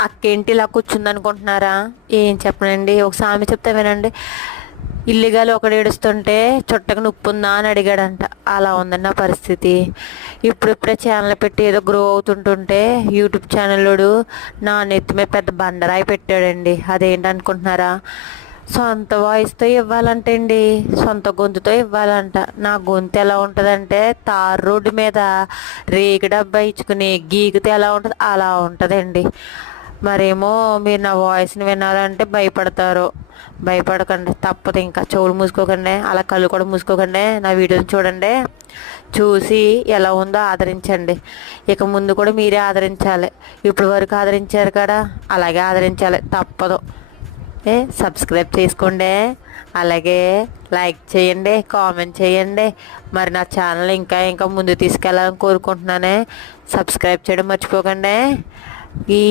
అక్కేంటి ఇలా కూర్చుంది అనుకుంటున్నారా ఏం చెప్పనండి ఒక సామె చెప్తే వినండి. ఇల్లిగాలు ఒకడు ఏడుస్తుంటే చుట్టకు నొప్పి ఉందా అని అడిగాడంట. అలా ఉందండి నా పరిస్థితి. ఇప్పుడిప్పుడే ఛానల్ పెట్టి ఏదో గ్రో అవుతుంటుంటే యూట్యూబ్ ఛానల్లోడు నా నెత్తి మీద పెద్ద బండరాయి పెట్టాడండి. అదేంటి అనుకుంటున్నారా? సొంత వాయిస్తో ఇవ్వాలంటే అండి. సొంత గొంతుతో ఇవ్వాలంట. నా గొంతు ఎలా ఉంటుందంటే తారు రోడ్డు మీద రేగి డబ్బా ఇచ్చుకుని గీకితే ఎలా ఉంటుంది? అలా ఉంటుందండి. మరేమో మీరు నా వాయిస్ని వినాలంటే భయపడతారు. భయపడకండి తప్పదు ఇంకా. చెవులు మూసుకోకండి అలా కళ్ళు కూడా మూసుకోకండి నా వీడియోని చూడండి. చూసి ఎలా ఉందో ఆదరించండి. ఇక ముందు కూడా మీరే ఆదరించాలి. ఇప్పటి వరకు ఆదరించారు కదా అలాగే ఆదరించాలి. తప్పదు. ఏ సబ్స్క్రైబ్ చేసుకోండి. అలాగే లైక్ చేయండి కామెంట్ చేయండి. మరి నా ఛానల్ ఇంకా ఇంకా ముందు తీసుకెళ్ళాలని కోరుకుంటున్నానే. సబ్స్క్రైబ్ చేయడం మర్చిపోకండి. ఈ